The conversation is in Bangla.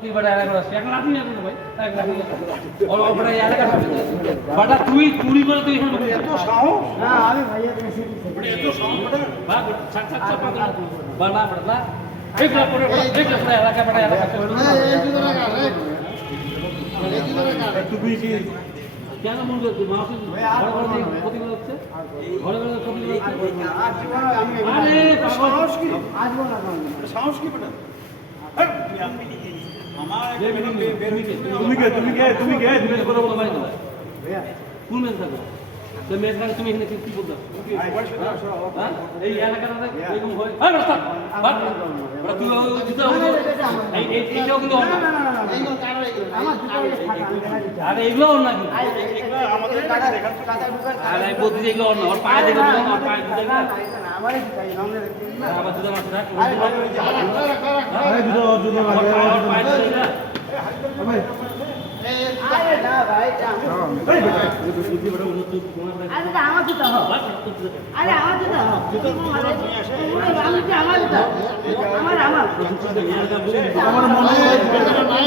তুই বড় এলাকা আসছিস এখন লাঠি না কোনো ভাই এক লাঠি আর বড় এলাকা বড় তুই চুরি করে তুই এখানে এত সাহস না আমি ভাইয়া বেশি এত সাহস বড় বা ছাক ছাক ছাক বড় বড় ঠিক না পড়ে এলাকা বড় এলাকা এই দুটো টাকা এই দুটো টাকা তুমি কি কেন মন করছিস মাসে প্রতিবার হচ্ছে ঘরে ঘরে প্রতিবার হচ্ছে আর জীবন আমি আরে সাহস কি আসবো না কোন সাহস কি বেটা আমার তুমি কে তুমি করে বলো ভাই তোমার ভাইয়া কোন মেন থাকো তো মেন থাকো তুমি এখানে কি বলছো হ্যাঁ এই এলাকাটা এরকম হয় হ্যাঁ রাস্তা বাট তুই দিতে হবে এই এইটাও কিন্তু না না না না এইগুলো কাটা এইগুলো আমার দুটো টাকা আমি দেখা দিচ্ছি আরে এগুলো না কিন্তু আমাদের টাকা দেখান টাকা ঢুকার আরে বলতে যে এগুলো না ওর পায়ে দেখো ওর পায়ে দেখো না না আমারই কি চাই নামলে না আবার দুটো মাছ রাখ আরে আরে দুটো পায়ে দেখো না আরে না ভাই আরে আমার জুতা হোক আরে আমার জুতা হোক আমি কি আমার জুতা আমার আমার মনে